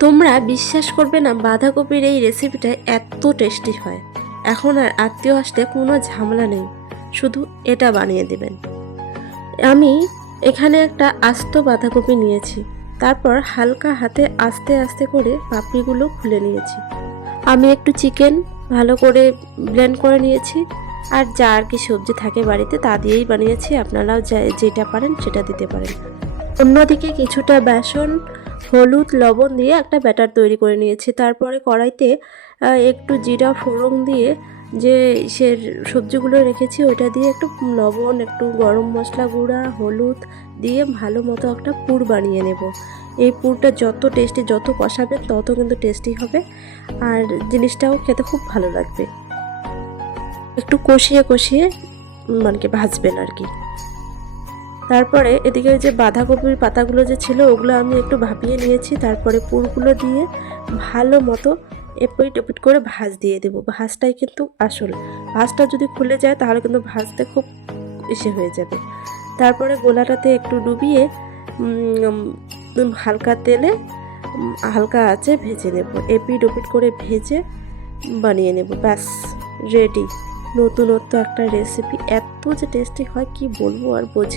তোমরা বিশ্বাস করবে না, বাঁধাকপির এই রেসিপিটা এত টেস্টি হয়। এখন আর আত্মীয় আসলে কোনো ঝামেলা নেই, শুধু এটা বানিয়ে দেবেন। আমি এখানে একটা আস্ত বাঁধাকপি নিয়েছি, তারপর হালকা হাতে আস্তে আস্তে করে পাপড়িগুলো খুলে নিয়েছি। আমি একটু চিকেন ভালো করে ব্লেন্ড করে নিয়েছি, আর যা আর কি সবজি থাকে বাড়িতে তা দিয়েই বানিয়েছি। আপনারাও যেটা পারেন সেটা দিতে পারেন। অন্যদিকে কিছুটা বেসন, হলুদ, লবণ দিয়ে একটা ব্যাটার তৈরি করে নিয়েছি। তারপরে কড়াইতে একটু জিরা ফোড়ন দিয়ে যে সে সবজিগুলো রেখেছি ওটা দিয়ে একটু লবণ, একটু গরম মশলা গুঁড়া, হলুদ দিয়ে ভালো মতো একটা পুর বানিয়ে নেব। এই পুরটা যত টেস্টি, যত কষাবেন তত কিন্তু টেস্টি হবে, আর জিনিসটাও খেতে খুব ভালো লাগবে। একটু কষিয়ে কষিয়ে মানে কি ভাজবেন আর কি। তারপরে এদিকে যে বাঁধাকপির পাতাগুলো যে ছিল ওগুলো আমি একটু ভাপিয়ে নিয়েছি। তারপরে পুরগুলো দিয়ে ভালো মতো এপিট ওপিট করে ভাজ দিয়ে দেবো। ভাজটাই কিন্তু আসল। ভাজটা যদি খুলে যায় তাহলে কিন্তু ভাজতে খুব ইসে হয়ে যাবে। তারপরে গোলাটাতে একটু ডুবিয়ে হালকা তেলে হালকা আঁচে ভেজে নেব। এপিট ওপিট করে ভেজে বানিয়ে নেব, ব্যাস রেডি। নতুনত্ব একটা রেসিপি, এত যে টেস্টি হয় কি বলবো, আর বলে